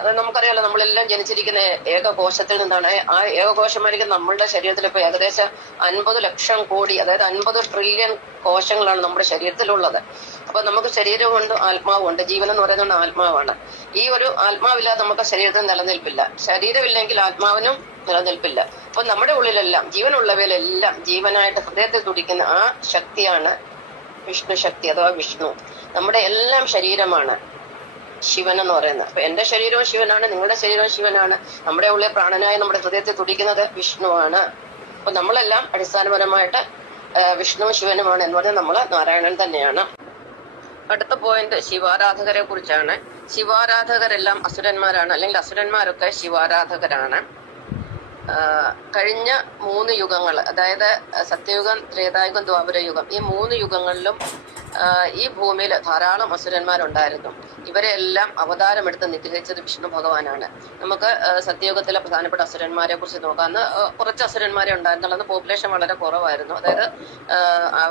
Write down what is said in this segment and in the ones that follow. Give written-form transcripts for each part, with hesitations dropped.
അത് നമുക്കറിയാലോ, നമ്മളെല്ലാം ജനിച്ചിരിക്കുന്ന ഏകകോശത്തിൽ നിന്നാണ്. ആ ഏകകോശമായിരിക്കും നമ്മളുടെ ശരീരത്തിൽ ഇപ്പൊ ഏകദേശം 50 ലക്ഷം കോടി, അതായത് 50 ട്രില്യൺ കോശങ്ങളാണ് നമ്മുടെ ശരീരത്തിലുള്ളത്. അപ്പൊ നമുക്ക് ശരീരമുണ്ട്, ആത്മാവുണ്ട്. ജീവൻ എന്ന് പറയുന്നത് ആത്മാവാണ്. ഈ ഒരു ആത്മാവില്ലാതെ നമുക്ക് ശരീരത്തിന് നിലനിൽപ്പില്ല. ശരീരമില്ലെങ്കിൽ ആത്മാവിനും നിലനിൽപ്പില്ല. അപ്പൊ നമ്മുടെ ഉള്ളിലെല്ലാം, ജീവനുള്ളവയിലെല്ലാം ജീവനായിട്ട് ഹൃദയത്തിൽ തുടിക്കുന്ന ആ ശക്തിയാണ് വിഷ്ണു ശക്തി അഥവാ വിഷ്ണു. നമ്മുടെ എല്ലാം ശരീരമാണ് ശിവൻ എന്ന് പറയുന്നത്. അപ്പൊ എന്റെ ശരീരവും ശിവനാണ്, നിങ്ങളുടെ ശരീരവും ശിവനാണ്. നമ്മുടെ ഉള്ളിൽ പ്രാണനായി നമ്മുടെ ഹൃദയത്തിൽ തുടിക്കുന്നത് വിഷ്ണുവാണ്. അപ്പൊ നമ്മളെല്ലാം അടിസ്ഥാനപരമായിട്ട് വിഷ്ണുവും ശിവനുമാണ് എന്ന് പറഞ്ഞാൽ നമ്മള് നാരായണൻ തന്നെയാണ്. അടുത്ത പോയിന്റ് ശിവാരാധകരെ കുറിച്ചാണ്. ശിവാരാധകരെല്ലാം അസുരന്മാരാണ്, അല്ലെങ്കിൽ അസുരന്മാരൊക്കെ ശിവാരാധകരാണ്. കഴിഞ്ഞ 3 യുഗങ്ങൾ, അതായത് സത്യയുഗം, ത്രേതായുഗം, ദ്വാപരയുഗം, ഈ 3 യുഗങ്ങളിലും ഈ ഭൂമിയിൽ ധാരാളം അസുരന്മാരുണ്ടായിരുന്നു. ഇവരെ എല്ലാം അവതാരമെടുത്ത് നിഗ്രഹിച്ചത് വിഷ്ണു ഭഗവാനാണ്. നമുക്ക് സത്യയുഗത്തിലെ പ്രധാനപ്പെട്ട അസുരന്മാരെ കുറിച്ച് നോക്കാം. അന്ന് കുറച്ച് അസുരന്മാരെ ഉണ്ടായിരുന്നുള്ളൂ. അന്ന് പോപ്പുലേഷൻ വളരെ കുറവായിരുന്നു. അതായത്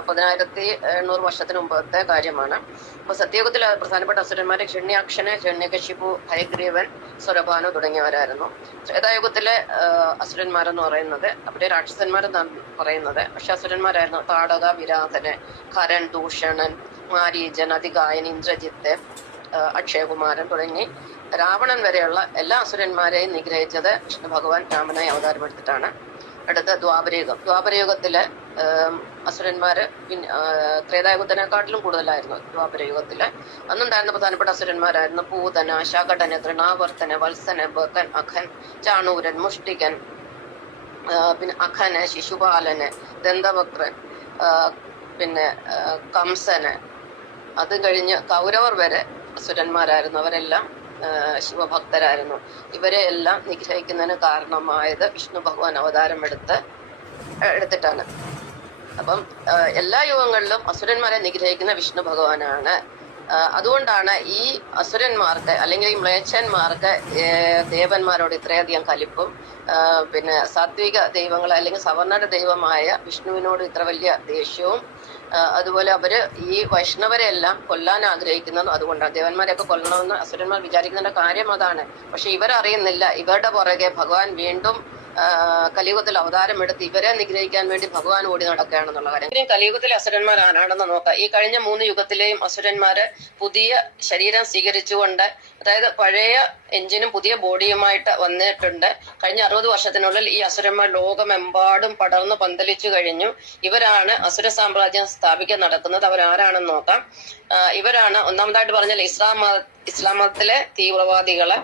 10800 വർഷത്തിന് മുമ്പത്തെ കാര്യമാണ്. അപ്പൊ സത്യയുഗത്തിലെ പ്രധാനപ്പെട്ട അസുരന്മാരെ ഹിരണ്യാക്ഷന്, ഹിരണ്യകശിപു, ഹയഗ്രീവൻ, സുരഭാനു തുടങ്ങിയവരായിരുന്നു. ത്രേതായുഗത്തിലെ അസുരന്മാരെന്ന് പറയുന്നത് അവരെ രാക്ഷസന്മാരെന്നാണ് പറയുന്നത്. പക്ഷെ അസുരന്മാരായിരുന്നു. താടക, വിരാധന്, ഖരൻ, ദൂഷണൻ, മാരീചൻ, അതികായൻ, ഇന്ദ്രജിത്ത്, അക്ഷയകുമാരൻ തുടങ്ങി രാവണൻ വരെയുള്ള എല്ലാ അസുരന്മാരെയും നിഗ്രഹിച്ചത് വിഷ്ണു ഭഗവാൻ രാമനായി അവതാരമെടുത്തിട്ടാണ്. അടുത്ത ദ്വാപരയുഗം. ദ്വാപരയുഗത്തിലെ അസുരന്മാര് ത്രേതായുഗത്തിനെക്കാട്ടിലും കൂടുതലായിരുന്നു. ദ്വാപരയുഗത്തില് അന്നുണ്ടായിരുന്ന പ്രധാനപ്പെട്ട അസുരന്മാരായിരുന്നു പൂതന, ശകടന്, തൃണാവർത്തന, വത്സന, ബകൻ, അഖൻ, ചാണൂരൻ, മുഷ്ടികൻ, പിന്നെ അഖന്, ശിശുപാലന്, ദന്തവക്രൻ, പിന്നെ കംസന്. അത് കഴിഞ്ഞ് കൗരവർ വരെ അസുരന്മാരായിരുന്നു. അവരെല്ലാം ശിവഭക്തരായിരുന്നു. ഇവരെ എല്ലാം നിഗ്രഹിക്കുന്നതിന് കാരണമായത് വിഷ്ണു ഭഗവാൻ അവതാരം എടുത്തിട്ടാണ്. അപ്പം എല്ലാ യുഗങ്ങളിലും അസുരന്മാരെ നിഗ്രഹിക്കുന്ന വിഷ്ണു ഭഗവാനാണ്. അതുകൊണ്ടാണ് ഈ അസുരന്മാർക്ക്, അല്ലെങ്കിൽ ഈ മ്ലേച്ഛന്മാർക്ക് ദേവന്മാരോട് ഇത്രയധികം കലിപ്പും, പിന്നെ സാത്വിക ദൈവങ്ങൾ അല്ലെങ്കിൽ സവർണരുടെ ദൈവമായ വിഷ്ണുവിനോട് ഇത്ര വലിയ ദേഷ്യവും. അതുപോലെ അവര് ഈ വൈഷ്ണവരെ എല്ലാം കൊല്ലാൻ ആഗ്രഹിക്കുന്നതും അതുകൊണ്ടാണ്. ദേവന്മാരെയൊക്കെ കൊല്ലണമെന്ന് അസുരന്മാർ വിചാരിക്കുന്നതിന്റെ കാര്യം അതാണ്. പക്ഷെ ഇവരറിയുന്നില്ല, ഇവരുടെ പുറകെ ഭഗവാൻ വീണ്ടും കലിയുഗത്തിൽ അവതാരം എടുത്ത് ഇവരെ നിഗ്രഹിക്കാൻ വേണ്ടി ഭഗവാൻ ഓടി നടക്കുകയാണെന്നുള്ള കാര്യം. ഇനി കലിയുഗത്തിലെ അസുരന്മാർ ആരാണെന്ന് നോക്കാം. ഈ കഴിഞ്ഞ 3 യുഗത്തിലെയും അസുരന്മാര് പുതിയ ശരീരം സ്വീകരിച്ചുകൊണ്ട്, അതായത് പഴയ എഞ്ചിനും പുതിയ ബോഡിയുമായിട്ട് വന്നിട്ടുണ്ട്. കഴിഞ്ഞ 60 വർഷത്തിനുള്ളിൽ ഈ അസുരന്മാർ ലോകമെമ്പാടും പടർന്നു പന്തലിച്ചു കഴിഞ്ഞു. ഇവരാണ് അസുര സാമ്രാജ്യം സ്ഥാപിക്കാൻ നടക്കുന്നത്. അവരാരാണെന്ന് നോക്കാം. ഇവരാണ് ഒന്നാമതായിട്ട് പറഞ്ഞാൽ ഇസ്ലാം മതത്തിലെ തീവ്രവാദികള്,